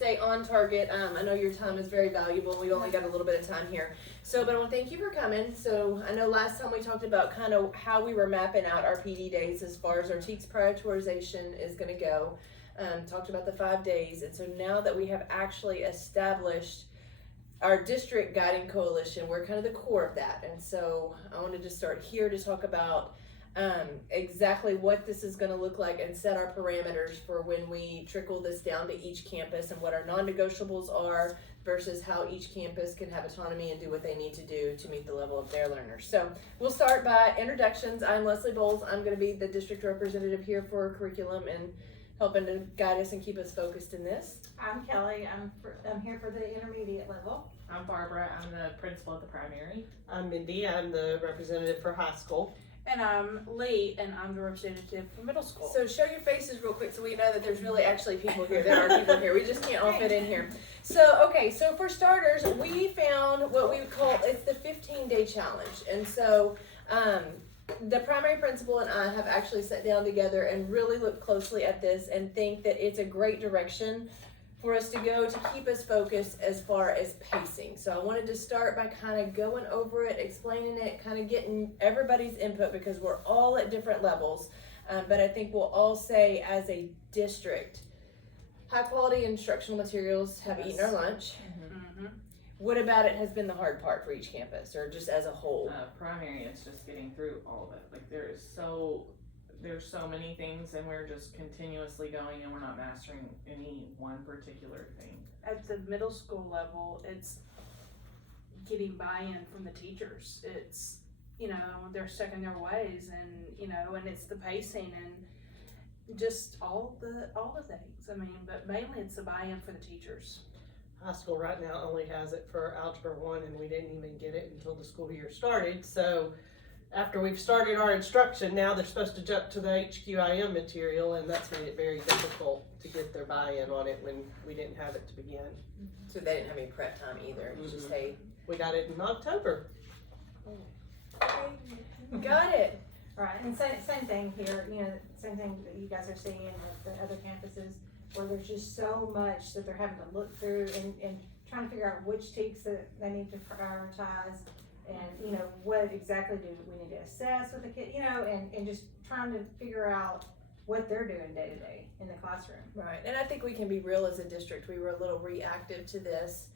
stay on target. I know your time is very valuable. We've only got a little bit of time here. So, but I want to thank you for coming. So I know last time we talked about kind of how we were mapping out our PD days as far as our TEKS prioritization is going to go. Talked about the 5 days. And so now that we have actually established our district guiding coalition, we're kind of the core of that. And so I wanted to start here to talk about exactly what this is going to look like and set our parameters for when we trickle this down to each campus and what our non-negotiables are versus how each campus can have autonomy and do what they need to do to meet the level of their learners. So we'll start by introductions. I'm Leslie Bowles. I'm going to be the district representative here for curriculum and helping to guide us and keep us focused in this. I'm Kelly. I'm here for the intermediate level. I'm Barbara. I'm the principal at the primary. I'm Mindy. I'm the representative for high school. And I'm Lee, and I'm the representative for middle school. So show your faces real quick so we know that there's really actually people here. There are people here. We just can't all fit in here. So, okay, so for starters, we found what we would call, it's the 15-day challenge. And so the primary principal and I have actually sat down together and really looked closely at this and think that it's a great direction for us to go to keep us focused as far as pacing. So I wanted to start by kind of going over it, explaining it, kind of getting everybody's input because we're all at different levels. But I think we'll all say as a district, high quality instructional materials have eaten our lunch. Mm-hmm. What about it has been the hard part for each campus or just as a whole? Primary, it's just getting through all of it. Like there's so many things and we're just continuously going and we're not mastering any one particular thing. At the middle school level, it's getting buy-in from the teachers. It's, they're stuck in their ways and it's the pacing and just all the things. I mean, but mainly it's the buy-in for the teachers. High school right now only has it for Algebra 1 and we didn't even get it until the school year started. So after we've started our instruction, now they're supposed to jump to the HQIM material, and that's made it very difficult to get their buy-in on it when we didn't have it to begin. So they didn't have any prep time either. It was just, hey, we got it in October. got it. Right, and same thing here, same thing that you guys are seeing at the other campuses, where there's just so much that they're having to look through and trying to figure out which TEKS that they need to prioritize. And, what exactly do we need to assess with the kid, and just trying to figure out what they're doing day to day in the classroom. Right, and I think we can be real as a district. We were a little reactive to this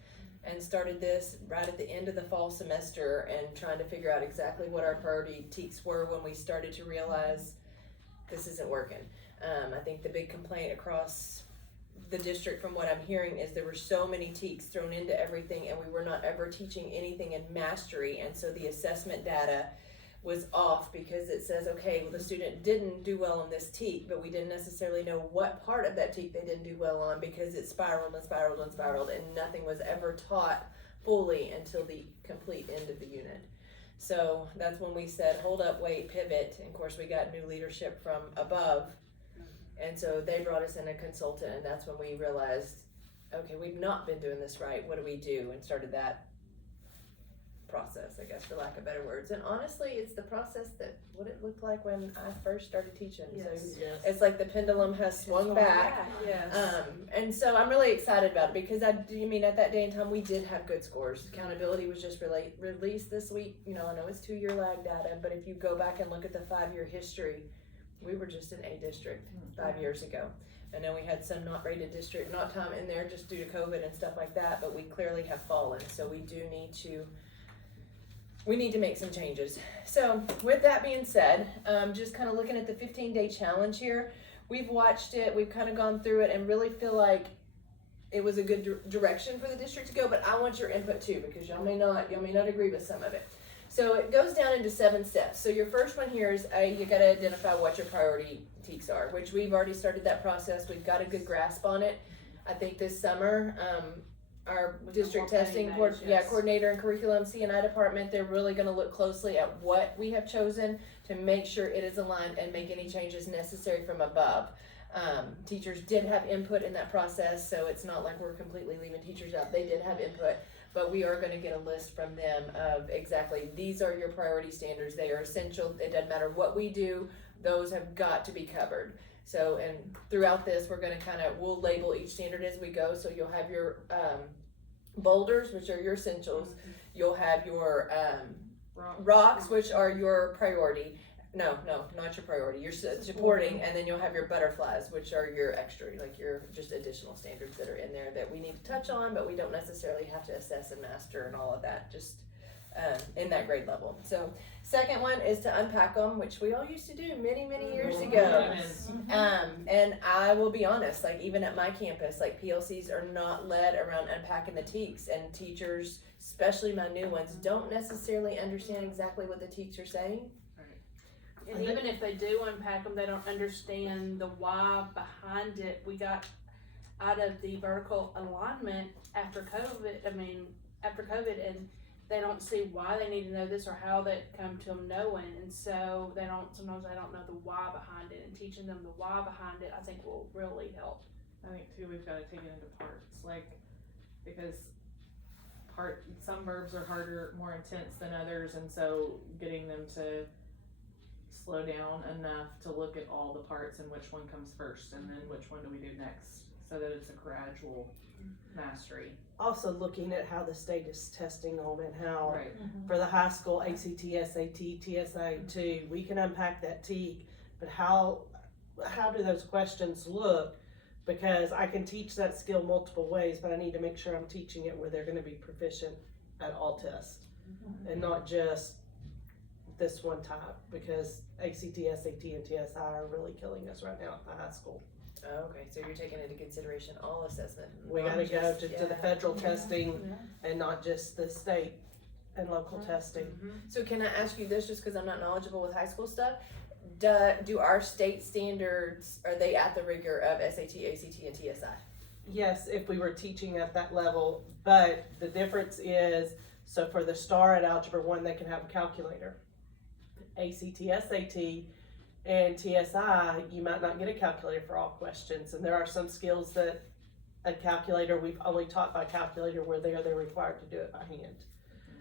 and started this right at the end of the fall semester and trying to figure out exactly what our priority TEKS were when we started to realize this isn't working. I think the big complaint across the district from what I'm hearing is there were so many TEKS thrown into everything and we were not ever teaching anything in mastery, and so the assessment data was off because it says, okay, well the student didn't do well on this TEK, but we didn't necessarily know what part of that TEK they didn't do well on because it spiraled and spiraled and spiraled and nothing was ever taught fully until the complete end of the unit. So that's when we said, hold up, wait, pivot, and of course we got new leadership from above. And so they brought us in a consultant, and that's when we realized, okay, we've not been doing this right. What do we do? And started that process, I guess, for lack of better words. And honestly, it's the process that what it looked like when I first started teaching. Yes. So Yes. it's like the pendulum has swung back. Yes. And so I'm really excited about it because at that day and time we did have good scores. Accountability was just released this week. I know it's 2-year lag data, but if you go back and look at the 5-year history, we were just an A district 5 years ago. I know we had some not rated district, not time in there just due to COVID and stuff like that, but we clearly have fallen. So we need to make some changes. So with that being said, just kind of looking at the 15-day challenge here, we've watched it, we've kind of gone through it and really feel like it was a good direction for the district to go, but I want your input too because y'all may not agree with some of it. So it goes down into 7 steps. So your first one here is you got to identify what your priority TEKS are, which we've already started that process. We've got a good grasp on it. I think this summer, our district testing coordinator and curriculum C&I department, they're really going to look closely at what we have chosen to make sure it is aligned and make any changes necessary from above. Teachers did have input in that process, so it's not like we're completely leaving teachers out. They did have input. But we are going to get a list from them of exactly these are your priority standards. They are essential. It doesn't matter what we do. Those have got to be covered. So, and throughout this, we're gonna we'll label each standard as we go, so you'll have your, boulders, which are your essentials, you'll have your, rocks, which are your priority. No, not your priority, your supporting, and then you'll have your butterflies, which are your extra, like your just additional standards that are in there that we need to touch on, but we don't necessarily have to assess and master and all of that, just in that grade level. So, second one is to unpack them, which we all used to do many, many years ago. And I will be honest, like even at my campus, like PLCs are not led around unpacking the teaks, and teachers, especially my new ones, don't necessarily understand exactly what the teaks are saying. And even if they do unpack them, they don't understand the why behind it. We got out of the vertical alignment after COVID, and they don't see why they need to know this or how that come to them knowing. And so sometimes they don't know the why behind it, and teaching them the why behind it, I think will really help. I think too, we've gotta take it into parts, like, because some verbs are harder, more intense than others, and so getting them to slow down enough to look at all the parts and which one comes first, and then which one do we do next, so that it's a gradual mastery. Also looking at how the state is testing them and how Right. for the high school ACT, SAT, TSA too, we can unpack that TEAG, but how do those questions look? Because I can teach that skill multiple ways, but I need to make sure I'm teaching it where they're gonna be proficient at all tests, and not just this one type, because ACT, SAT, and TSI are really killing us right now at the high school. Oh, okay, so you're taking into consideration all assessment. We not gotta go just- to the federal testing and not just the state and local testing. So can I ask you this, just because I'm not knowledgeable with high school stuff? Do our state standards, are they at the rigor of SAT, ACT, and TSI? Yes, if we were teaching at that level, but the difference is, so for the STAR at Algebra 1, they can have a calculator. ACT, SAT, and TSI, you might not get a calculator for all questions, and there are some skills that a calculator, we've only taught by calculator where they're required to do it by hand.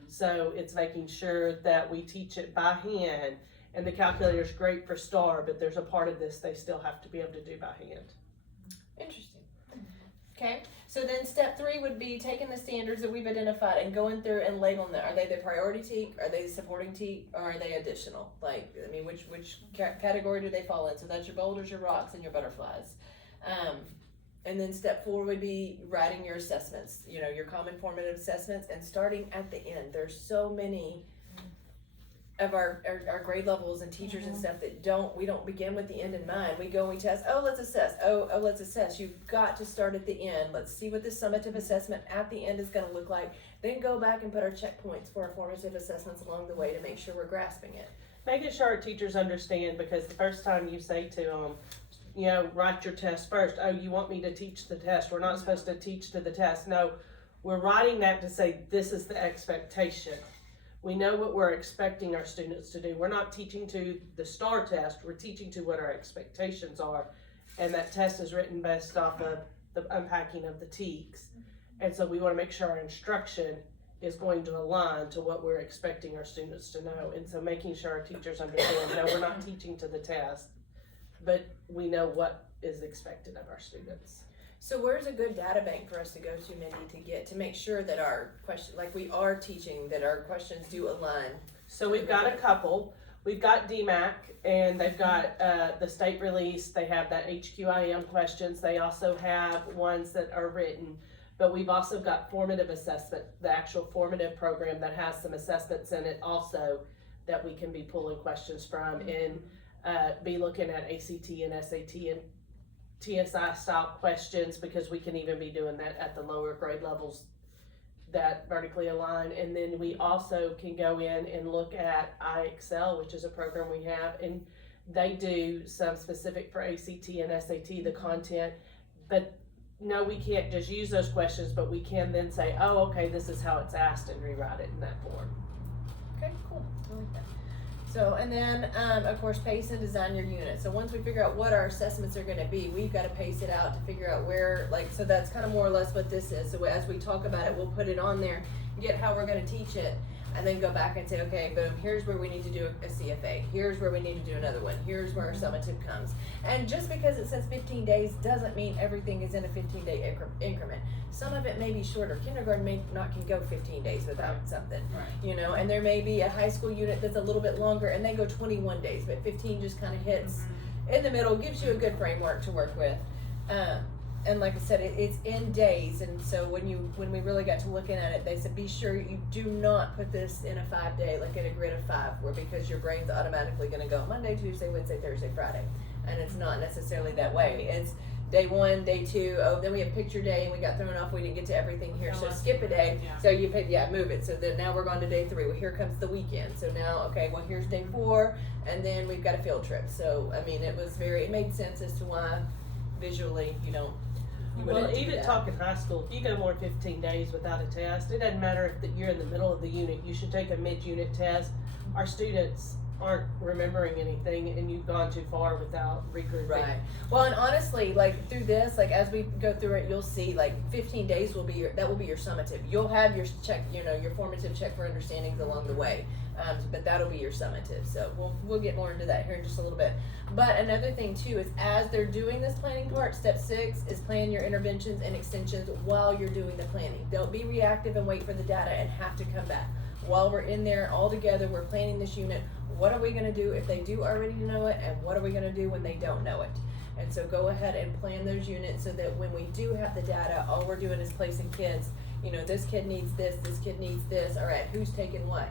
So it's making sure that we teach it by hand, and the calculator's great for STAR, but there's a part of this they still have to be able to do by hand. Interesting. Okay, so then step 3 would be taking the standards that we've identified and going through and labeling them. Are they the priority TEAG? Are they the supporting TEAG? Or are they additional? Like, I mean, which category do they fall in? So that's your boulders, your rocks, and your butterflies. And then step 4 would be writing your assessments, your common formative assessments, and starting at the end. There's so many of our grade levels and teachers and stuff that we don't begin with the end in mind. We go and we test, let's assess, let's assess. You've got to start at the end. Let's see what the summative assessment at the end is going to look like. Then go back and put our checkpoints for our formative assessments along the way to make sure we're grasping it. Making sure our teachers understand, because the first time you say to them, write your test first. Oh, you want me to teach the test? We're not supposed to teach to the test. No, we're writing that to say this is the expectation. We know what we're expecting our students to do. We're not teaching to the STAR test, we're teaching to what our expectations are. And that test is written based off of the unpacking of the TEAGs. And so we wanna make sure our instruction is going to align to what we're expecting our students to know. And so making sure our teachers understand, no, we're not teaching to the test, but we know what is expected of our students. So where's a good data bank for us to go to, Mindy, to make sure that our question, like we are teaching, that our questions do align? So we've got a couple. We've got DMAC, and they've got the state release. They have that HQIM questions. They also have ones that are written, but we've also got formative assessment, the actual formative program that has some assessments in it also that we can be pulling questions from and be looking at ACT and SAT and TSI style questions, because we can even be doing that at the lower grade levels that vertically align. And then we also can go in and look at iExcel, which is a program we have, and they do some specific for ACT and SAT, the content. But no, we can't just use those questions, but we can then say, oh, okay, this is how it's asked, and rewrite it in that form. Okay, cool. I like that. So, and then, of course, pace and design your unit. So once we figure out what our assessments are gonna be, we've gotta pace it out to figure out where, so that's kind of more or less what this is. So as we talk about it, we'll put it on there. get how we're gonna teach it, and then go back and say, okay, boom, here's where we need to do a CFA, here's where we need to do another one, here's where our summative comes. And just because it says 15 days doesn't mean everything is in a 15-day increment. Some of it may be shorter. Kindergarten may not can go 15 days without something, Right. you know, and there may be a high school unit that's a little bit longer and they go 21 days, but 15 just kind of hits in the middle, gives you a good framework to work with. And like I said, it's in days, and so when we really got to looking at it, they said be sure you do not put this in a 5-day, like in a grid of 5, where because your brain's automatically going to go Monday, Tuesday, Wednesday, Thursday, Friday, and it's not necessarily that way. It's day 1, day 2. Oh, then we have picture day, and we got thrown off. We didn't get to everything here, so skip a day. Yeah. So you pick, move it. So then now we're going to day 3. Well, here comes the weekend. So now, okay, well here's day 4, and then we've got a field trip. So I mean, it made sense as to why visually you Well, wouldn't do even that. talking high school, if you go more than 15 days without a test, it doesn't matter if you're in the middle of the unit, you should take a mid-unit test. Our students aren't remembering anything and you've gone too far without regrouping. Right. Well, and honestly, like through this, like as we go through it, you'll see like 15 days will be your summative. You'll have your check, your formative check for understandings along the way. But that'll be your summative. So we'll get more into that here in just a little bit. But another thing too is as they're doing this planning part, step 6 is plan your interventions and extensions while you're doing the planning. Don't be reactive and wait for the data and have to come back. While we're in there all together, we're planning this unit. What are we going to do if they do already know it, and what are we going to do when they don't know it? And so go ahead and plan those units so that when we do have the data, all we're doing is placing kids. This kid needs this kid needs this. All right, who's taking what?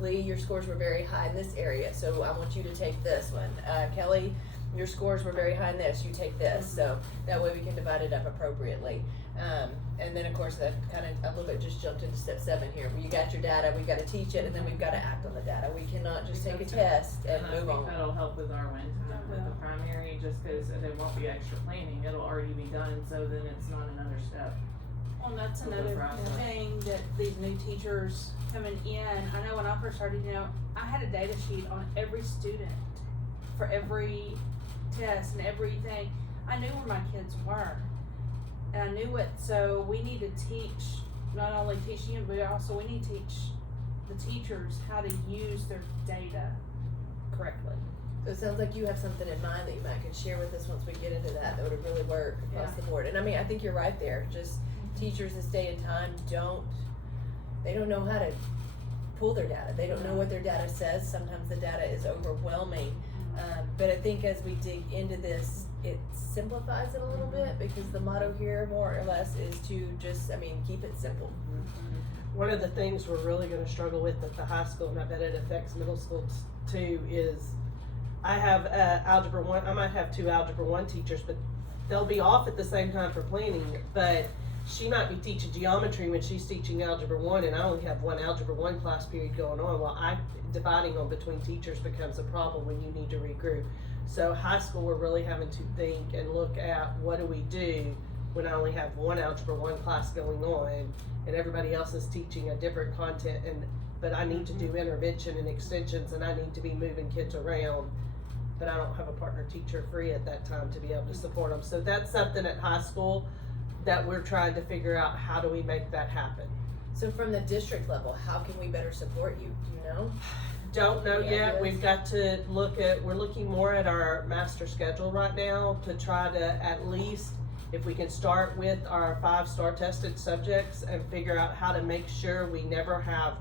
Lee, your scores were very high in this area, so I want you to take this one. Kelly, your scores were very high in this, you take this. So that way we can divide it up appropriately. And then of course that kind of a little bit just jumped into step 7 here. You got your data, we've got to teach it, and then we've got to act on the data. We cannot just take a test and I move think on. that'll help with our win time with the primary, just because there won't be extra planning, it'll already be done, so then it's not another step. Well, and that's With the another process. thing that these new teachers coming in, I know when I first started, I had a data sheet on every student for every test and everything. I knew where my kids were. And I knew it, so we need to teach, not only teach you, but also we need to teach the teachers how to use their data correctly. So it sounds like you have something in mind that you might could share with us once we get into that would really work across the board. And I mean, I think you're right there. Just teachers this day and time they don't know how to pull their data. They don't know what their data says. Sometimes the data is overwhelming. But I think as we dig into this, it simplifies it a little bit, because the motto here more or less is to just, keep it simple. One of the things we're really going to struggle with at the high school, and I bet it affects middle school too, is I have Algebra 1, I might have 2 Algebra 1 teachers, but they'll be off at the same time for planning, but she might be teaching geometry when she's teaching Algebra 1, and I only have 1 Algebra 1 class period going on. Well, dividing them between teachers becomes a problem when you need to regroup. So high school, we're really having to think and look at what do we do when I only have 1 Algebra 1 class going on, and everybody else is teaching a different content, but I need to do intervention and extensions, and I need to be moving kids around, but I don't have a partner teacher free at that time to be able to support them. So that's something at high school that we're trying to figure out, how do we make that happen. So from the district level, how can we better support you? Do you know? Don't know Any yet. ideas? We've got to we're looking more at our master schedule right now to try to at least, if we can start with our 5 STAR tested subjects and figure out how to make sure we never have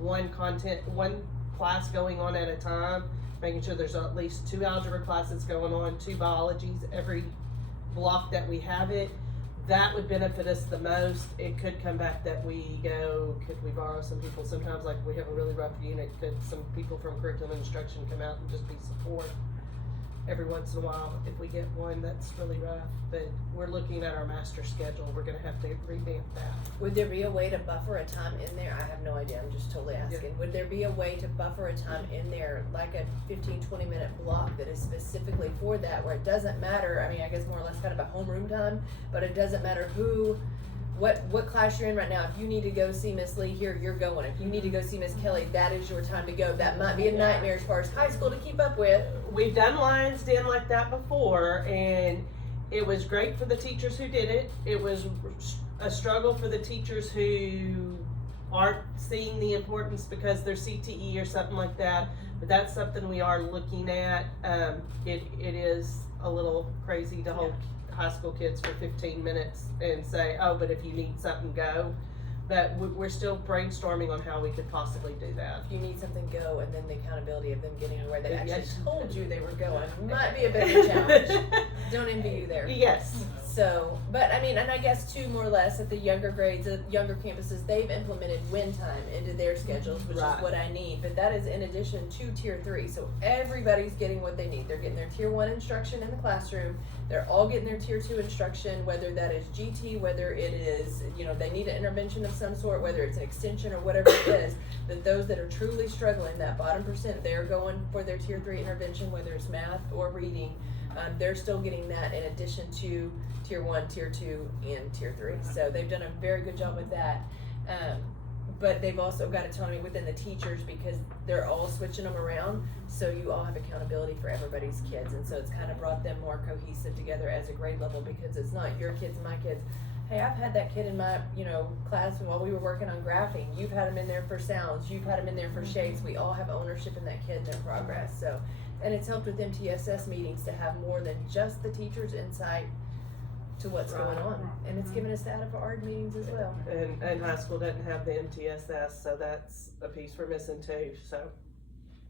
one class going on at a time, making sure there's at least 2 algebra classes going on, 2 biologies every block that we have it. That would benefit us the most. It could come back that we go, could we borrow some people? Sometimes, like, we have a really rough unit, could some people from curriculum instruction come out and just be support every once in a while if we get one that's really rough? But we're looking at our master schedule. We're gonna have to revamp that. Would there be a way to buffer a time in there? I have no idea, I'm just totally asking. Would there be a way to buffer a time in there, like a 15-20 minute block that is specifically for that, where it doesn't matter, I guess more or less kind of a homeroom time, but it doesn't matter what class you're in right now. If you need to go see Miss Lee here, you're going. If you need to go see Miss Kelly, that is your time to go. That might be a nightmare as far as high school to keep up with. We've done Lions Den like that before, and it was great for the teachers who did it. It was a struggle for the teachers who aren't seeing the importance because they're CTE or something like that, but that's something we are looking at. It is a little crazy to hold high school kids for 15 minutes and say, oh, but if you need something, go. But we're still brainstorming on how we could possibly do that. If you need something, go, and then the accountability of them getting where they actually Yes. told you they were going might be a bit of a challenge. Don't envy you there. Yes. So, but I mean, and I guess too, more or less, at the younger grades, the younger campuses, they've implemented win time into their schedules, which Right. is what I need. But that is in addition to tier 3. So everybody's getting what they need. They're getting their tier 1 instruction in the classroom. They're all getting their tier 2 instruction, whether that is GT, whether it is, they need an intervention of some sort, whether it's an extension or whatever it is. That those that are truly struggling, that bottom percent, they're going for their tier 3 intervention, whether it's math or reading. They're still getting that in addition to tier 1, tier 2, and tier 3. So they've done a very good job with that. But they've also got autonomy within the teachers because they're all switching them around. So you all have accountability for everybody's kids. And so it's kind of brought them more cohesive together as a grade level because it's not your kids and my kids. Hey, I've had that kid in my, class while we were working on graphing. You've had them in there for sounds. You've had them in there for shapes. We all have ownership in that kid and their progress. So, and it's helped with MTSS meetings to have more than just the teacher's insight to what's going on. And it's given us that of our ARD meetings as well. And high school doesn't have the MTSS, so that's a piece we're missing too, so.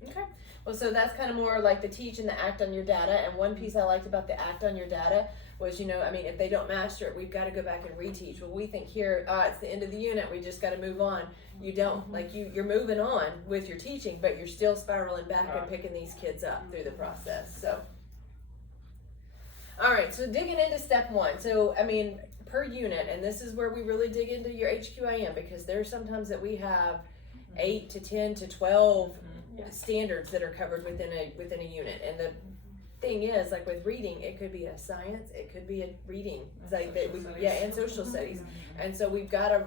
Okay. Well, so that's kind of more like the teach and the act on your data. And one piece I liked about the act on your data was, if they don't master it, we've got to go back and reteach. Well, we think here, it's the end of the unit. We just got to move on. You don't, you're moving on with your teaching, but you're still spiraling back and picking these kids up through the process. So, all right. So digging into step 1. So, per unit, and this is where we really dig into your HQIM because there's sometimes that we have 8 to 10 to 12 standards that are covered within a unit. And the thing is, like with reading, it could be a science, it could be a reading, and social studies. And so we've got to,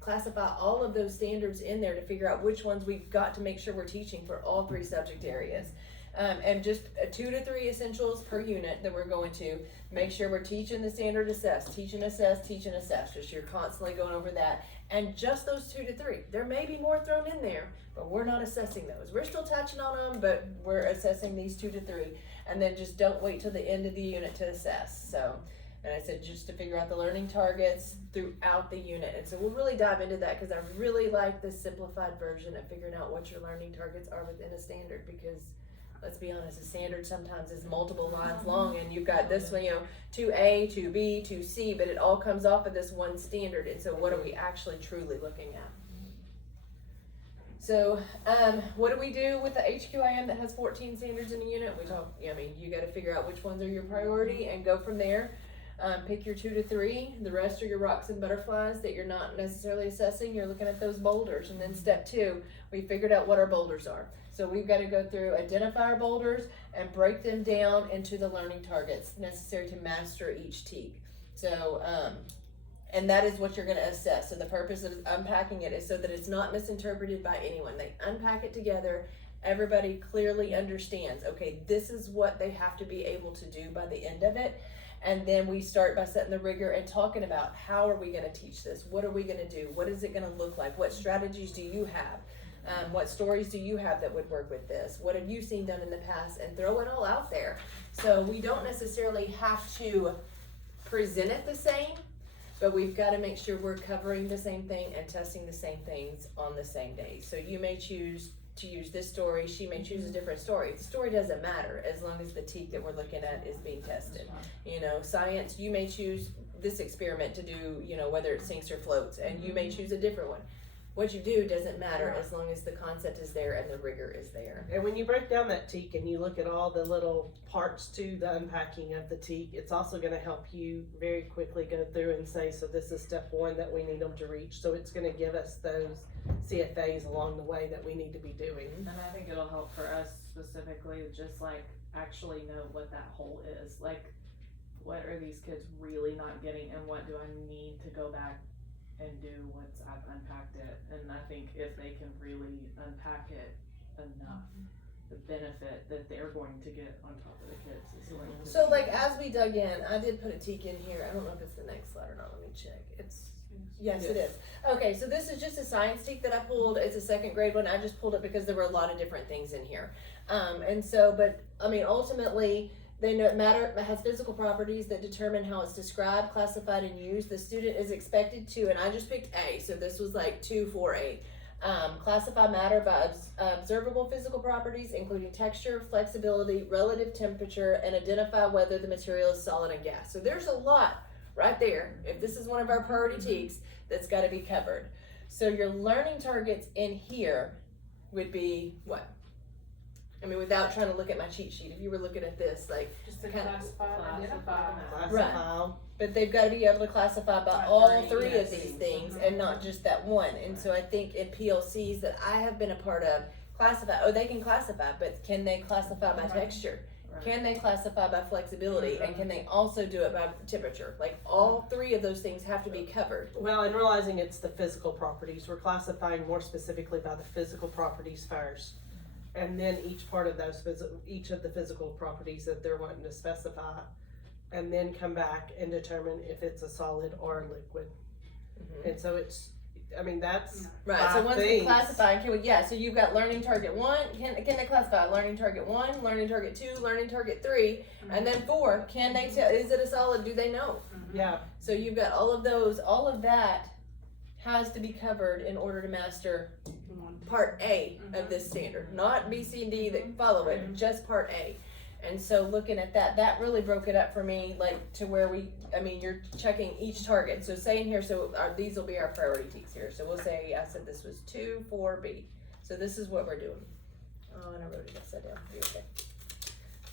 classify all of those standards in there to figure out which ones we've got to make sure we're teaching for all 3 subject areas. And just 2 to 3 essentials per unit that we're going to make sure we're teaching the standard assess, teach and assess, just you're constantly going over that. And just those 2 to 3. There may be more thrown in there, but we're not assessing those. We're still touching on them, but we're assessing these 2 to 3. And then just don't wait till the end of the unit to assess. So, and I said just to figure out the learning targets throughout the unit. And so we'll really dive into that because I really like this simplified version of figuring out what your learning targets are within a standard because let's be honest, a standard sometimes is multiple lines long and you've got this one, 2A, 2B, 2C, but it all comes off of this one standard. And so what are we actually truly looking at? So, what do we do with the HQIM that has 14 standards in a unit? We talk, you got to figure out which ones are your priority and go from there. Pick your 2 to 3. The rest are your rocks and butterflies that you're not necessarily assessing. You're looking at those boulders. And then step 2, we figured out what our boulders are. So we've got to go through, identify our boulders and break them down into the learning targets necessary to master each TEAG. So, and that is what you're going to assess. So the purpose of unpacking it is so that it's not misinterpreted by anyone. They unpack it together. Everybody clearly understands, okay, this is what they have to be able to do by the end of it. And then we start by setting the rigor and talking about how are we going to teach this? What are we going to do? What is it going to look like? What strategies do you have? What stories do you have that would work with this? What have you seen done in the past? And throw it all out there. So we don't necessarily have to present it the same, but we've got to make sure we're covering the same thing and testing the same things on the same day. So you may choose to use this story, she may choose a different story. The story doesn't matter as long as the TEAG that we're looking at is being tested. Science, you may choose this experiment to do, whether it sinks or floats, and you may choose a different one. What you do doesn't matter as long as the concept is there and the rigor is there. And when you break down that TEAG and you look at all the little parts to the unpacking of the TEAG, it's also going to help you very quickly go through and say, so this is step 1 that we need them to reach. So it's going to give us those CFAs along the way that we need to be doing. And I think it'll help for us specifically just actually know what that hole is. What are these kids really not getting and what do I need to go back and do once I've unpacked it? And I think if they can really unpack it enough, the benefit that they're going to get on top of the kids is going to So as we dug in, I did put a TEAG in here. I don't know if it's the next slide or not. Let me check. It's Yes, it is. Okay, so this is just a science teak that I pulled. It's a second grade one. I just pulled it because there were a lot of different things in here. And so, but I mean, ultimately, they know matter has physical properties that determine how it's described, classified, and used. The student is expected to, and I just picked A, so this was like 2, 4, 8. Classify matter by observable physical properties, including texture, flexibility, relative temperature, and identify whether the material is solid and gas. So there's a lot right there. If this is one of our priority teaks, that's got to be covered. So your learning targets in here would be what? I mean, without trying to look at my cheat sheet, if you were looking at this, like, Just to Kind of classify and identify. Classify. but they've got to be able to classify by By all three, three yes. of these things and not just that one. And so I think in PLCs that I have been a part of, they can classify, but can they classify by Right. texture? Right. Can they classify by flexibility? And can they also do it by temperature? Like, all three of those things have to be covered. Well, and realizing it's the physical properties, we're classifying more specifically by the physical properties first. And then each part of those each of the physical properties that they're wanting to specify, and then come back and determine if it's a solid or a liquid. Mhm. And so it's, I mean, that's Right, so five once we things. classify, so you've got learning target 1, can they classify learning target 1, learning target 2, learning target 3, and then 4, can they tell, is it a solid, do they know? Yeah, So you've got all of those, all of that has to be covered in order to master part A of this standard, not B, C, and D that follow it, just part A. And so looking at that, that really broke it up for me, like to where you're checking each target. So say in here, these will be our priority teaks here. So we'll say, I said this was 2, 4, B. So this is what we're doing. Oh, and I wrote it upside down. Okay.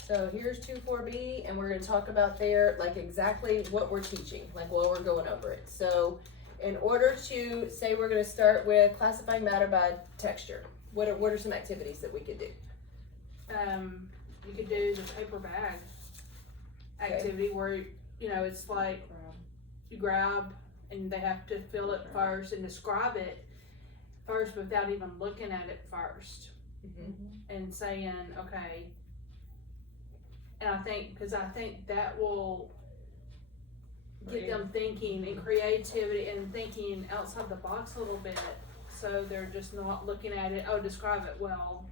So here's 2, 4, B, and we're gonna talk about there, like exactly what we're teaching, like while we're going over it. So in order to say we're gonna start with classifying matter by texture, what are some activities that we could do? You could do the paper bag activity where, it's like you grab and they have to fill it first and describe it first without even looking at it first and saying, okay. And I think that will get them thinking and creativity and thinking outside the box a little bit. So they're just not looking at it, describe it well.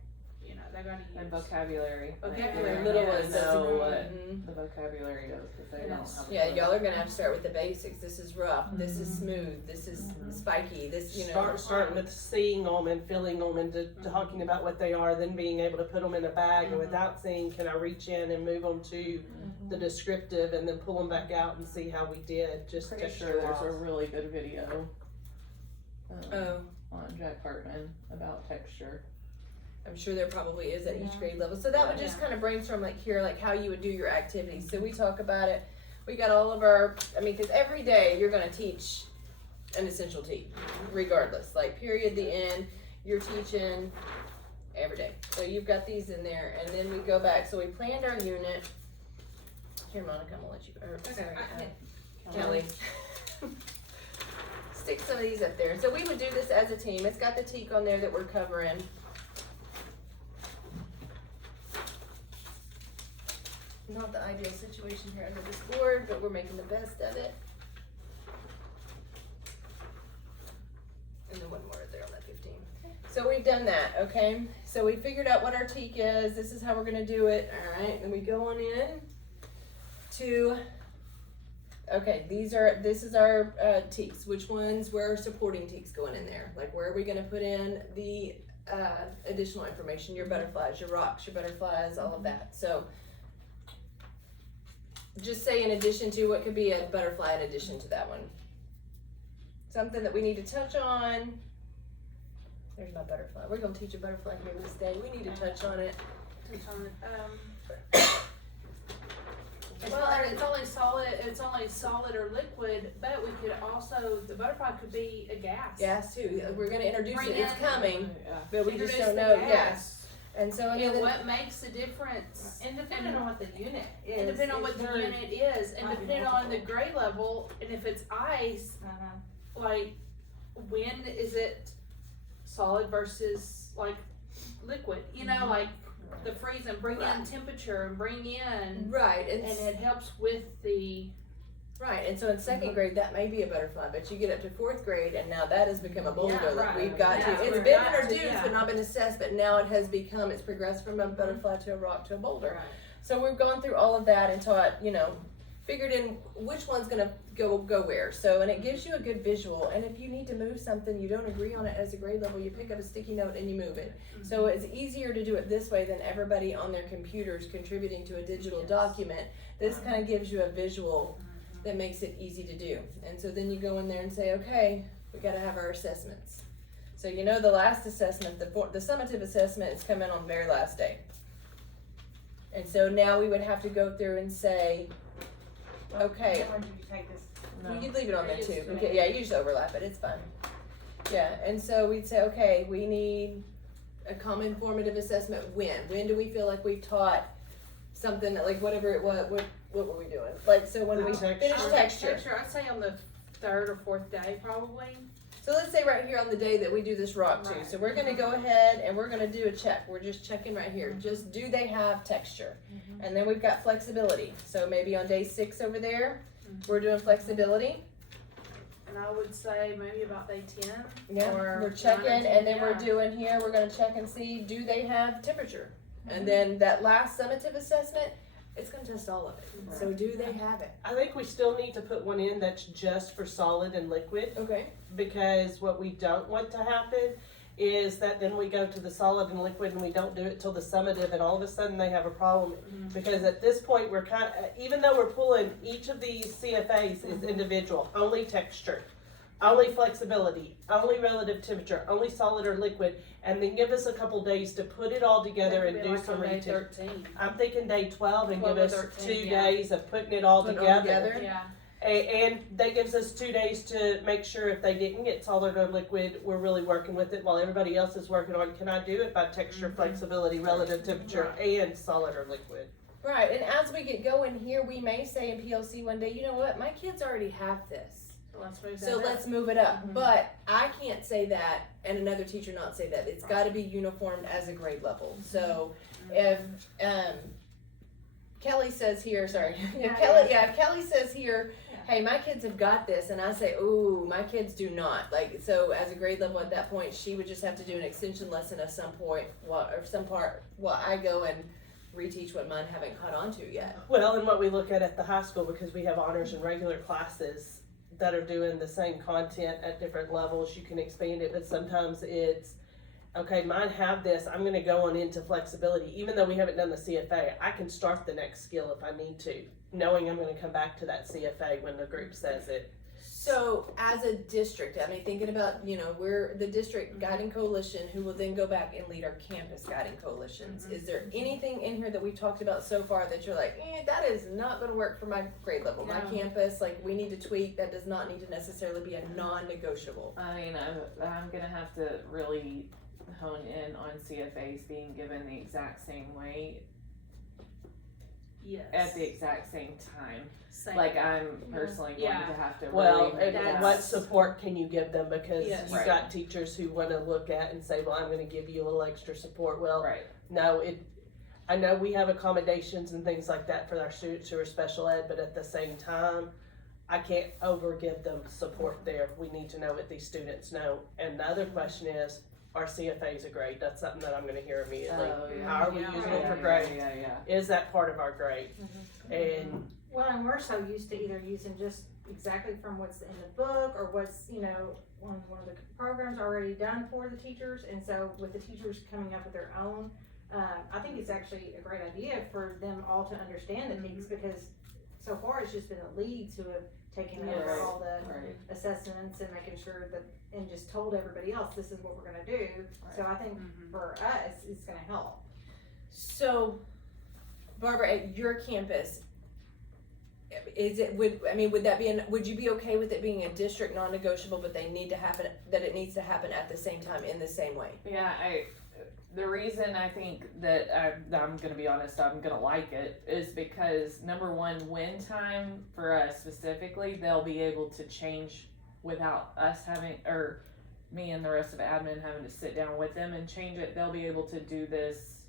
They gotta use. And vocabulary. Vocabulary, Like, little they ones, gotta know mhm. what the vocabulary does, because they Yes. don't have. Yeah, y'all are gonna have to start with the basics. This is rough, this is smooth, this is spiky, this, starting with seeing them and feeling them and talking about what they are, then being able to put them in a bag, and without seeing, can I reach in and move them to the descriptive and then pull them back out and see how we did, just Pretty texture sure there's a wise. really good video Oh, on Jack Hartman about texture. I'm sure there probably is at each grade level. So that would just kind of brainstorm like here, like how you would do your activities. So we talk about it. We got all of our, because every day you're going to teach an essential teak, regardless. Like period, the end, you're teaching every day. So you've got these in there, and then we go back. So we planned our unit. Here, Monica, I'm gonna let you. Sorry, Kelly. Stick some of these up there. So we would do this as a team. It's got the teak on there that we're covering. Not the ideal situation here under this board, but we're making the best of it. And then one more there on that 15. So we've done that, okay? So we figured out what our teak is. This is how we're gonna do it, all right? And we go on in to, okay, this is our teaks. Which ones, where are supporting teaks going in there? Like where are we gonna put in the additional information, your butterflies, your rocks, your butterflies, all of that. So just say in addition to, what could be a butterfly in addition to that one? Something that we need to touch on. There's my butterfly. We're gonna teach a butterfly here this day. We need to touch on it. Well, and it's only solid or liquid, but we could also, the butterfly could be a gas. Gas too. We're gonna introduce Bring it. It's in- coming, Yeah. but we just Introduce don't the know. gas. And so And what makes the difference? And depending on what the unit is. And depending on what it's the very- unit is, and might be depending on the multiple. grade level, and if it's ice, like, when is it solid versus like liquid? Like the freeze and bring in Right. temperature and bring in, right, and it helps with the Right, and so in second grade, that may be a butterfly, but you get up to fourth grade, and now that has become a boulder. Yeah, Like right. we've got Yeah, to, it's we're been got to, introduced, yeah. but not been assessed, but now it has become, it's progressed from a butterfly to a rock to a boulder. Right. So we've gone through all of that and taught, figured in which one's gonna go where. So, and it gives you a good visual, and if you need to move something, you don't agree on it as a grade level, you pick up a sticky note and you move it. So it's easier to do it this way than everybody on their computers contributing to a digital Yes. document. This kind of gives you a visual that makes it easy to do. And so then you go in there and say, okay, we gotta have our assessments. So the last assessment, the summative assessment is coming on the very last day. And so now we would have to go through and say, okay, When did you take this? No. you could leave it on there It is too. fine. Because, yeah, you just overlap it, it's fine. Yeah, and so we'd say, okay, we need a common formative assessment when? When do we feel like we've taught something, like whatever it was, what were we doing? Like, so when we Texture. finish texture. I'd say on the third or fourth day, probably. So let's say right here on the day that we do this rock too. Right. So we're gonna go ahead and we're gonna do a check. We're just checking right here. Just do they have texture? And then we've got flexibility. So maybe on day 6 over there, we're doing flexibility. And I would say maybe about day 10. Yeah, Or we're checking, 9 or 10, and then we're yeah. doing here, we're gonna check and see, do they have temperature? And then that last summative assessment, it's gonna test all of it. So do they have it? I think we still need to put one in that's just for solid and liquid, Okay. because what we don't want to happen is that then we go to the solid and liquid and we don't do it till the summative, and all of a sudden they have a problem. Because at this point, we're even though we're pulling each of these CFAs is individual, only texture, only flexibility, only relative temperature, only solid or liquid, and then give us a couple days to put it all together and Maybe do like some on day reteaching. 13. I'm thinking day 12 and 12 give or us 13, 2 yeah. days of putting it all Put it all together. together. Yeah. And that gives us 2 days to make sure if they didn't get solid or liquid, we're really working with it while everybody else is working on, can I do it by texture, flexibility, relative temperature, and solid or liquid? Right, and as we get going here, we may say in PLC one day, you know what, my kids already have this. So let's move that So up. let's move it up. But I can't say that and another teacher not say that. It's gotta be uniformed as a grade level. So if, Kelly says here, sorry, if Kelly says here, hey, my kids have got this, and I say, ooh, my kids do not. Like, so as a grade level at that point, she would just have to do an extension lesson at some point, while I go and reteach what mine haven't caught on to yet. Well, and what we look at the high school, because we have honors and regular classes that are doing the same content at different levels, you can expand it, but sometimes it's, okay, mine have this, I'm gonna go on into flexibility. Even though we haven't done the CFA, I can start the next skill if I need to, knowing I'm gonna come back to that CFA when the group says it. So as a district, I mean, thinking about, we're the district guiding coalition who will then go back and lead our campus guiding coalitions. Is there anything in here that we've talked about so far that you're like, that is not gonna work for my grade level, my No. campus, like we need to tweak, that does not need to necessarily be a non-negotiable? I mean, I'm gonna have to really hone in on CFAs being given the exact same way Yes. at the exact same time. Same. Like I'm personally going Yeah. to have to Well, really and make that's- what support can you give them? Because Yes. you've Right. got teachers who wanna look at and say, well, I'm gonna give you a little extra support. Well, right. no, I know we have accommodations and things like that for our students who are special ed, but at the same time, I can't give them support there. We need to know what these students know. And the other question is, are CFAs a grade? That's something that I'm gonna hear immediately. Oh, yeah. How are we Yeah. using it for Yeah, grade? yeah. Is that part of our grade? And Well, and we're so used to either using just exactly from what's in the book or what's, one of the programs already done for the teachers. And so with the teachers coming up with their own, I think it's actually a great idea for them all to understand the TEKS, because so far it's just been the leads who have taken over Yes. all the Right. assessments and making sure that, and just told everybody else, this is what we're gonna do. So I think for us, it's gonna help. So, Barbara, at your campus, would you be okay with it being a district non-negotiable, but it needs to happen at the same time in the same way? Yeah, the reason I think that I'm gonna be honest, I'm gonna like it is because number one, win time for us specifically, they'll be able to change without us having, or me and the rest of admin having to sit down with them and change it. They'll be able to do this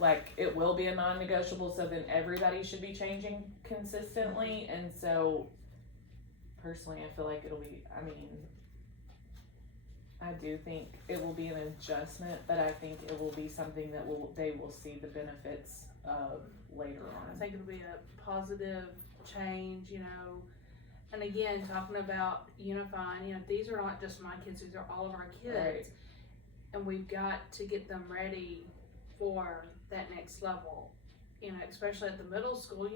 like it will be a non-negotiable, so then everybody should be changing consistently. And so personally, I feel like it'll be, I mean, I do think it will be an adjustment, but I think it will be something that they will see the benefits of later I on. think it'll be a positive change, and again, talking about unifying, these are not just my kids, these are all of our kids. Right. And we've got to get them ready for that next level, especially at the middle school,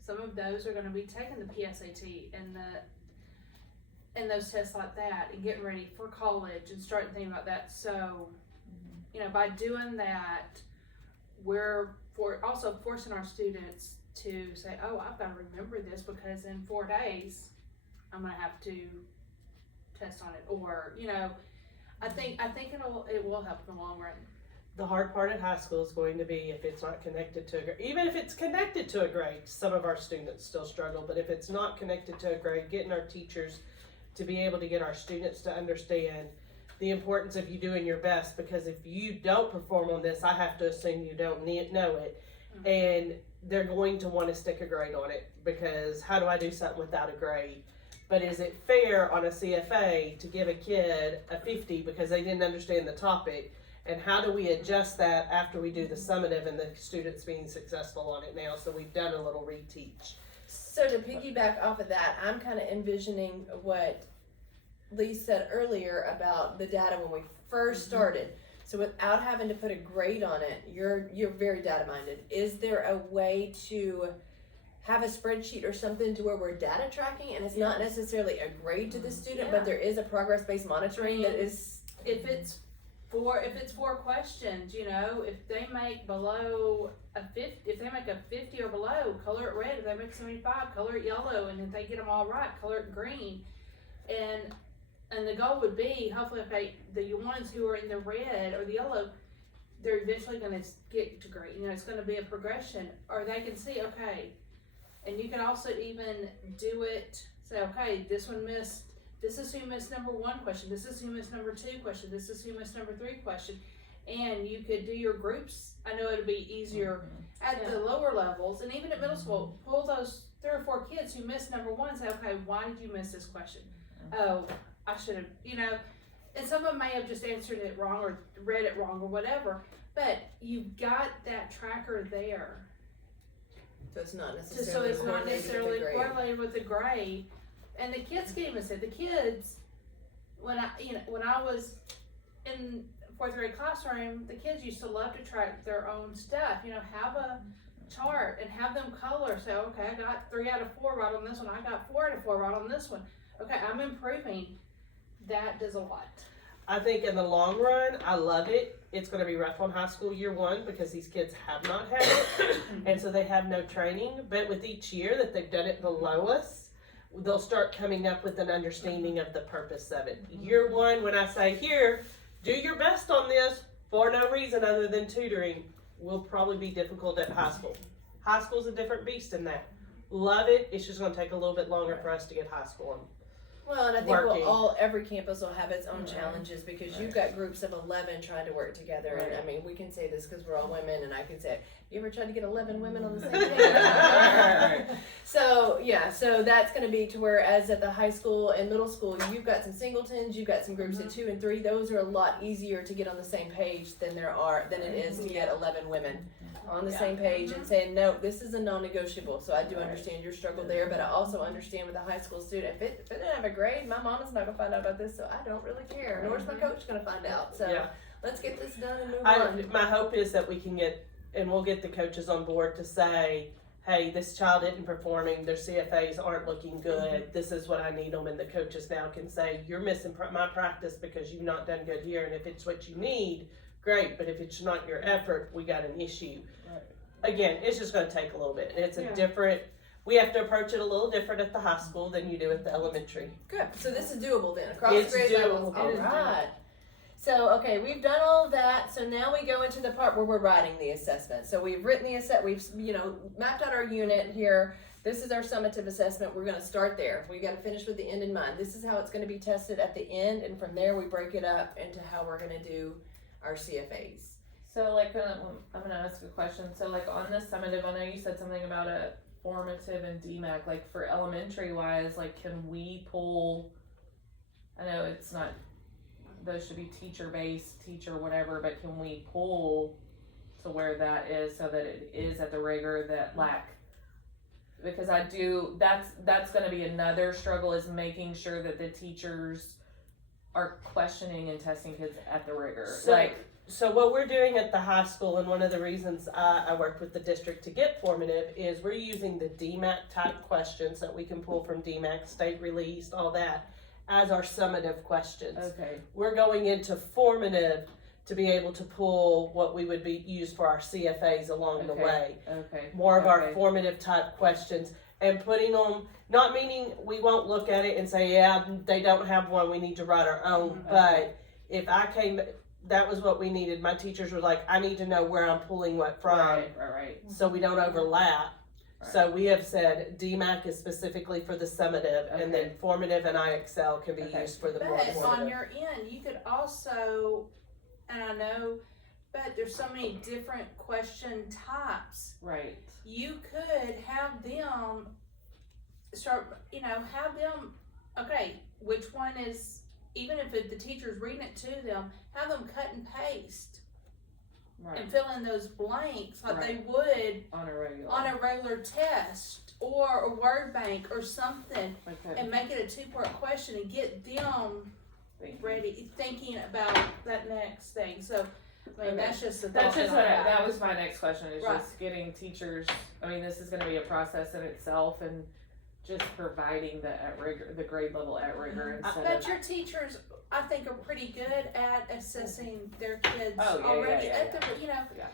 some of those are gonna be taking the PSAT and those tests like that, and getting ready for college and starting thinking about that. So, by doing that, we're also forcing our students to say, oh, I've got to remember this because in 4 days I'm gonna have to test on it, or I think it will help in the long run. The hard part at high school is going to be if it's not connected to a grade. Even if it's connected to a grade, some of our students still struggle, but if it's not connected to a grade, getting our teachers to be able to get our students to understand the importance of you doing your best, because if you don't perform on this, I have to assume you don't know it. Mm-hmm. And they're going to want to stick a grade on it, because how do I do something without a grade? But is it fair on a CFA to give a kid a 50 because they didn't understand the topic? And how do we adjust that after we do the summative and the students being successful on it now? So we've done a little reteach. So to piggyback off of that, I'm kind of envisioning what Lee said earlier about the data when we first started. So without having to put a grade on it, you're very data minded. Is there a way to have a spreadsheet or something to where we're data tracking and it's not necessarily a grade to the student, but there is a progress-based monitoring that is? If it's 4 questions, if they make below a 50, if they make a 50 or below, color it red. If they make 75, color it yellow. And if they get them all right, color it green. And the goal would be, hopefully, the ones who are in the red or the yellow, they're eventually going to get to green. It's going to be a progression, or they can see, okay. And you can also even do it, say, okay, this one missed. This is who missed number 1 question. This is who missed number 2 question. This is who missed number 3 question. And you could do your groups. I know it'll be easier at the lower levels, and even at middle school. Pull those 3 or 4 kids who missed number 1 and say, okay, why did you miss this question? Oh, I should have, and some of them may have just answered it wrong or read it wrong or whatever. But you've got that tracker there. So it's not necessarily correlated with the grade. And the kids can even say, the kids, when I was in 4th grade classroom, the kids used to love to track their own stuff. Have a chart and have them color. Say, okay, I got 3 out of 4 right on this one. I got 4 out of 4 right on this one. Okay, I'm improving. That does a lot. I think in the long run, I love it. It's going to be rough on high school year 1 because these kids have not had it, and so they have no training. But with each year that they've done it below us, they'll start coming up with an understanding of the purpose of it. Year 1, when I say, here, do your best on this for no reason other than tutoring, will probably be difficult at high school. High school's a different beast than that. Love it. It's just going to take a little bit longer for us to get high school on. Well, and I think Working. every campus will have its own challenges because you've got groups of 11 trying to work together. And I mean, we can say this because we're all women, and I can say, you ever tried to get 11 women on the same page? So that's going to be to where, as at the high school and middle school, you've got some singletons, you've got some groups of 2 and 3. Those are a lot easier to get on the same page than it is to get 11 women on the same page and saying, no, this is a non-negotiable. So I do understand your struggle there, but I also understand with a high school student, if it didn't have a grade, my mama's not gonna find out about this, so I don't really care. Nor is my coach gonna find out. So let's get this done and move on. My hope is that we can we'll get the coaches on board to say, hey, this child isn't performing, their CFAs aren't looking good, this is what I need them, and the coaches now can say, you're missing my practice because you've not done good here, and if it's what you need, great, but if it's not your effort, we got an issue. Again, it's just going to take a little bit. It's we have to approach it a little different at the high school than you do at the elementary. Good. So this is doable then, across It's the grade levels. doable. All right. So, okay, we've done all of that. So now we go into the part where we're writing the assessment. So we've written the assessment. We've, mapped out our unit here. This is our summative assessment. We're going to start there. We got to finish with the end in mind. This is how it's going to be tested at the end, and from there we break it up into how we're going to do our CFAs. So like, I'm gonna ask a question. So like on this summative, I know you said something about a formative and DMAC. Like for elementary wise, like can we pull? I know it's not. Those should be teacher based, teacher whatever. But can we pull to where that is so that it is at the rigor that lack? Because I do. That's gonna be another struggle is making sure that the teachers are questioning and testing kids at the rigor. So what we're doing at the high school, and one of the reasons I worked with the district to get formative, is we're using the DMAC type questions that we can pull from DMAC, state released, all that, as our summative questions. Okay. We're going into formative to be able to pull what we would be used for our CFAs along the Okay. way. Okay. More of our Okay. formative type questions and putting them, not meaning we won't look at it and say, yeah, they don't have one, we need to write our own. Mhm. But if I came, that was what we needed. My teachers were like, I need to know where I'm pulling what from Right. so we don't overlap. Right. So we have said DMAC is specifically for the summative, and then Okay. formative and IXL can be Okay. used for the more But on formative. your end, you could also, and I know, but there's so many different question types. Right. You could have them start, have them, okay, which one is, even if the teacher's reading it to them, have them cut and paste Right. and fill in those blanks like they Right. would On a regular. on a regular test or a word bank or something, Okay. and make it a 2-part question and get them Thank you. ready, thinking about that next thing. So, I mean, Okay. that's just a thought. That's just that what I had. that was my next question is Right. just getting teachers. I mean, this is going to be a process in itself, and just providing the at rigor, the grade level at rigor instead But of. your teachers, I think, are pretty good at assessing their kids Oh, yeah, already yeah, at the, Yeah.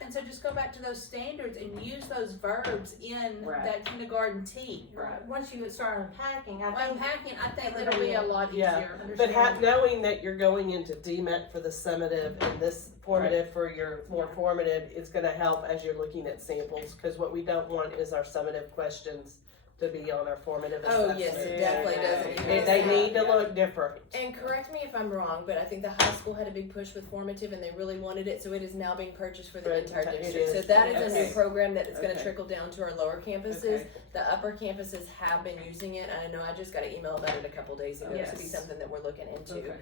and so just go back to those standards and use those verbs in Right. that kindergarten T. Right. Once you start unpacking, I When think, unpacking, I think it'll be a lot Yeah. easier. But knowing that you're going into DMAC for the summative and this formative for your more formative, it's gonna help as you're looking at samples, cause what we don't want is our summative questions to be on our formative Oh, assessment. yes, it definitely doesn't. They need to look different. And correct me if I'm wrong, but I think the high school had a big push with formative and they really wanted it, so it is now being purchased for the Right, entire it district. So is. that is a Okay. new program that is gonna Okay. trickle down to our lower campuses. Okay. The upper campuses have been using it, and I know I just got an email about it a couple days ago. This would be Yes. something that we're looking into. Okay.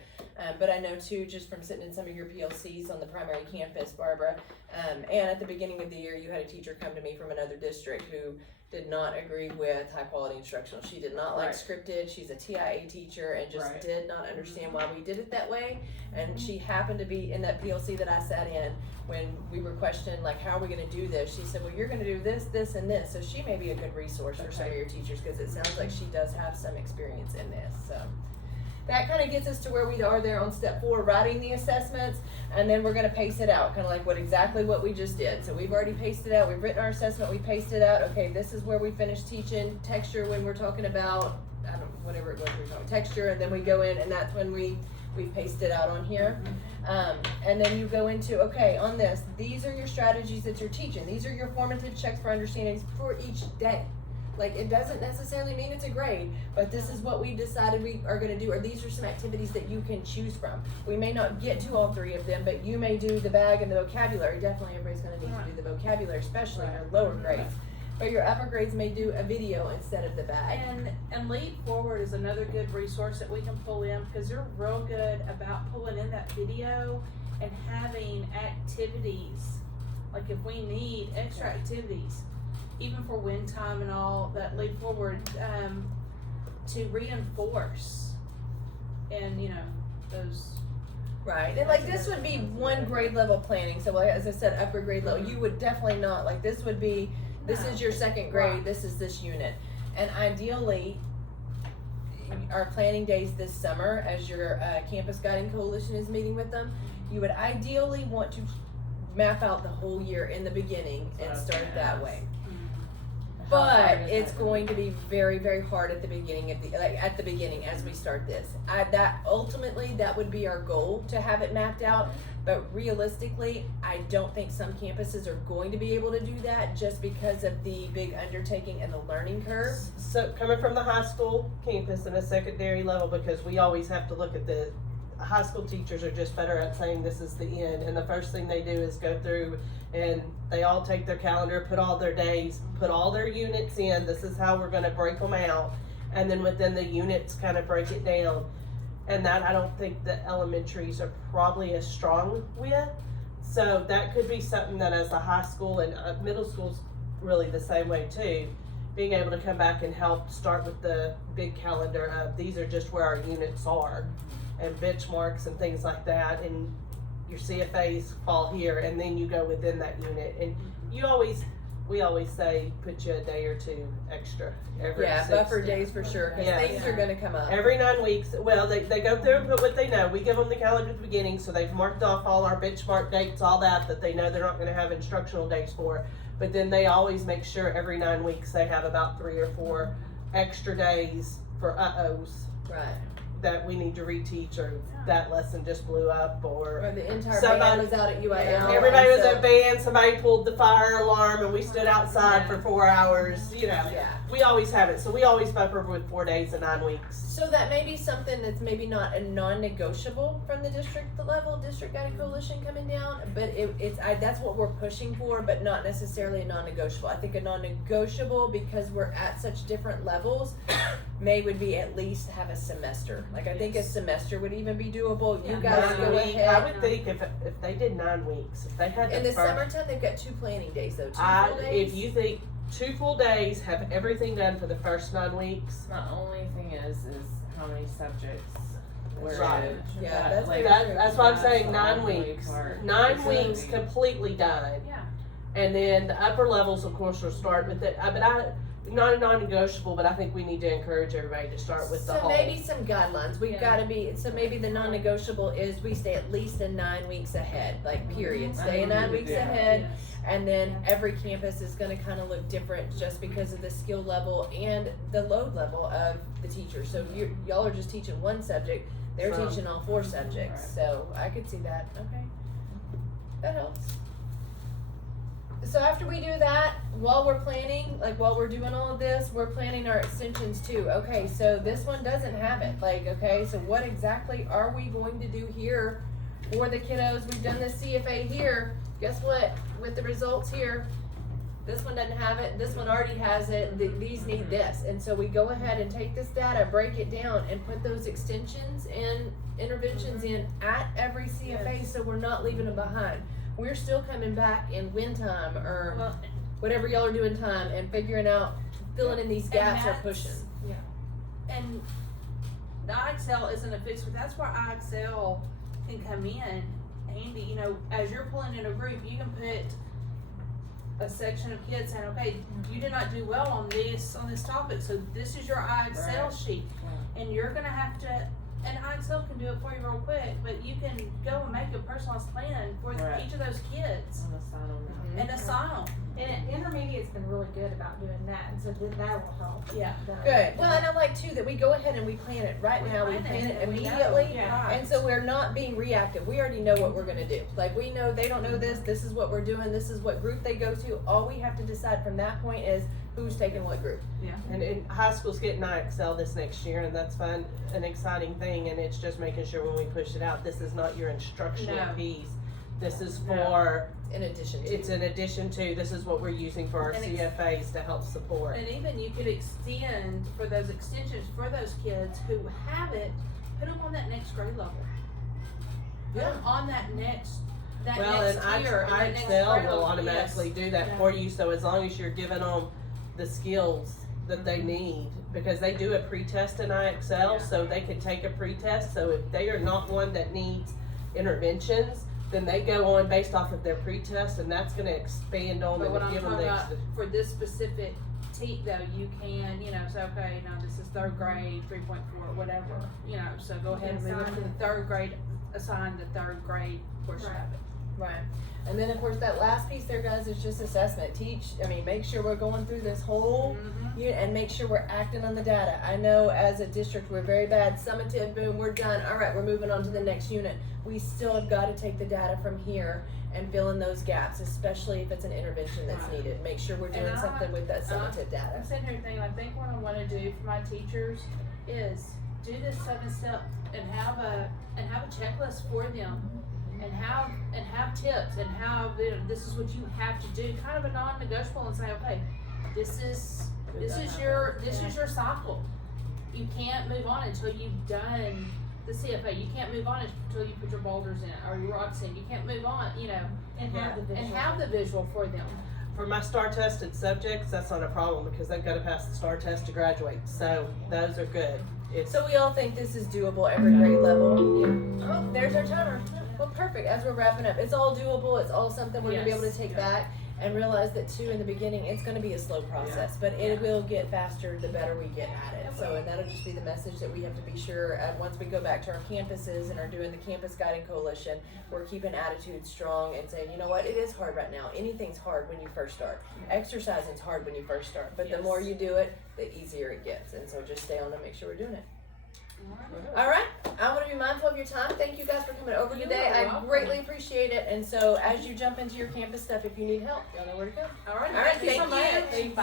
But I know too, just from sitting in some of your PLCs on the primary campus, Barbara, and at the beginning of the year, you had a teacher come to me from another district who did not agree with high quality instructional. She did not like Right. scripted. She's a TIA teacher and just Right. did not understand why we did it that way. And she happened to be in that PLC that I sat in when we were questioning, like, how are we going to do this? She said, well, you're going to do this, this, and this. So she may be a good resource for some of Okay. your teachers because it sounds like she does have some experience in this. So that kind of gets us to where we are there on step 4, writing the assessments, and then we're going to pace it out, kind of like exactly what we just did. So we've already paced it out, we've written our assessment, we paced it out. Okay, this is where we finished teaching texture when we're talking about, whatever it was we were talking, texture, and then we go in, and that's when we paced it out on here. And then you go into, okay, on this, these are your strategies that you're teaching. These are your formative checks for understandings for each day. Like, it doesn't necessarily mean it's a grade, but this is what we decided we are gonna do, or these are some activities that you can choose from. We may not get to all 3 of them, but you may do the bag and the vocabulary. Definitely everybody's gonna need to do the vocabulary, especially your lower grades. But your upper grades may do a video instead of the bag. And Lead Forward is another good resource that we can pull in because they're real good about pulling in that video and having activities. Like if we need extra activities, even for win time and all that Lead Forward, to reinforce and those. Right, and like this would be one grade level planning, so like, as I said, upper grade level, you would definitely not, like this would be, this is your second grade, this is this unit. And ideally, our planning days this summer, as your Campus Guiding Coalition is meeting with them, you would ideally want to map out the whole year in the beginning and start it that way. But it's going to be very, very hard at the beginning of at the beginning as we start this. Ultimately that would be our goal, to have it mapped out. But realistically, I don't think some campuses are going to be able to do that just because of the big undertaking and the learning curve. So coming from the high school campus and a secondary level, because we always have to look at the high school teachers are just better at saying this is the end, and the first thing they do is go through and they all take their calendar, put all their days, put all their units in, this is how we're gonna break them out, and then within the units kind of break it down. And that I don't think the elementaries are probably as strong with, so that could be something that as a high school and middle school's really the same way too, being able to come back and help start with the big calendar of these are just where our units are and benchmarks and things like that, and your CFAs fall here, and then you go within that unit, and we always say put you a day or two extra every Yeah, 6 buffer to- days for sure, cause Yes. things are gonna come up. Every 9 weeks, well, they go through and put what they know. We give them the calendar at the beginning, so they've marked off all our benchmark dates, all that they know they're not gonna have instructional days for. But then they always make sure every 9 weeks they have about 3 or 4 extra days for Right, that we need to reteach, or that lesson just blew up, or or the entire Somebody- band was out at UIL. everybody was so- at band, somebody pulled the fire alarm and we stood outside for 4 hours, Yeah. We always have it, so we always buffer with 4 days and 9 weeks. So that may be something that's maybe not a non-negotiable from the district level, district guided coalition coming down, but that's what we're pushing for, but not necessarily a non-negotiable. I think a non-negotiable, because we're at such different levels, would be at least have a semester. Like, I think a semester would even be doable. You Yeah. guys go 9 weeks, I ahead. would think if they did 9 weeks, if they had In the first, summertime, they've got 2 planning days though, 2 full days. if you think 2 full days, have everything done for the first 9 weeks. The only thing is how many subjects we're Right. in. Yeah, That, that's like, very That's what I'm that's saying, the 9 only weeks. part. 9 It's weeks gonna be- completely done. Yeah. And then the upper levels, of course, will start with it, not a non-negotiable, but I think we need to encourage everybody to start with the So whole. maybe some guidelines, we've Yeah. gotta be, so maybe the non-negotiable is we stay at least 9 weeks ahead, like period, stay I 9 agree weeks with that. ahead. And then every campus is gonna kinda look different just because of the skill level and the load level of the teachers. So y'all are just teaching one subject, they're Some. teaching all 4 subjects, so I could see that, okay. That helps. So after we do that, while we're planning, like while we're doing all of this, we're planning our extensions too. Okay, so this one doesn't have it, like, okay, so what exactly are we going to do here for the kiddos? We've done this CFA here, guess what, with the results here, this one doesn't have it, this one already has it, these need this. And so we go ahead and take this data, break it down, and put those extensions and interventions in at every CFA, so we're not leaving them behind. We're still coming back in win time or Well, whatever y'all are doing time and figuring out, filling in these gaps or that's- pushing. and the IXL isn't a fix, but that's where IXL can come in handy. You know, as you're pulling in a group, you can put a section of kids saying, okay, you did not do well on this topic, so this is your IXL Right. sheet, and you're gonna have to. And IXL can do it for you real quick, but you can go and make a personalized plan for Right. each of those kids On the side on that. and assign them. And intermediate's been really good about doing that, and so that will help. Yeah. Good. Well, and I like too that we go ahead and we plan it right now. We plan it immediately. Yeah. And so we're not being reactive. We already know what we're gonna do. Like, we know they don't know this. This is what we're doing. This is what group they go to. All we have to decide from that point is who's taking what group. And high school's getting IXL this next year, and that's fun, an exciting thing, and it's just making sure when we push it out, this is not your instructional No. piece. This is No. for, In addition to. it's in addition to, this is what we're using for our And CFAs to help support. And even you could extend for those extensions for those kids who have it, put them on that next grade level. Put them on that next Well, and tier, and that next grade IXL will level, automatically do that Yeah. for you, so as long as you're giving them the skills that they Mm-hmm. need, because they do a pre-test in IXL, Yeah. so they can take a pre-test, so if they are not one that needs interventions, then they go on based off of their pre-test, and that's gonna expand on But them what and I'm give them talking the. about, for this specific though, you can, say, okay, now this is third grade, 3.4, whatever, so go ahead and move it to the third grade, assign the third grade portion of it. Right. And then, of course, that last piece there, guys, is just assessment. Make sure we're going through this whole and make sure we're acting on the data. I know as a district, we're very bad. Summative, boom, we're done. All right, we're moving on to the next unit. We still have got to take the data from here and fill in those gaps, especially if it's an intervention that's Right. needed. Make sure we're doing And something with that summative data. I'm sitting here thinking, I think what I wanna do for my teachers is do this 7-step and have a checklist for them, and have tips, and have, you know, this is what you have to do, kind of a non-negotiable, and say, okay, this is your cycle. You can't move on until you've done the CFA. You can't move on until you put your boulders in or your rocks in. You can't move on, you know, And have the visual. and have the visual for them. For my STAR tested subjects, that's not a problem because they've got to pass the STAR test to graduate. So those are good. It's So we all think this is doable every grade level? Oh, there's our timer. Well, perfect, as we're wrapping up, it's all doable, it's all something we're gonna be able to Yes. take back, and realize that too, in the beginning, it's gonna be a slow process, but it will get faster the better we get at it. So, and that'll just be the message that we have to be sure, and once we go back to our campuses and are doing the Campus Guiding Coalition, we're keeping attitudes strong and saying, you know what, it is hard right now, anything's hard when you first start. Exercising's hard when you first start, but the Yes. more you do it, the easier it gets, and so just stay on to make sure we're doing it. All right, I want to be mindful of your time. Thank you guys for coming over You today. are I welcome. greatly appreciate it. And so, as you jump into your campus stuff, if you need help, y'all know where to go. All right, All right, thank you so thank you. much. Bye.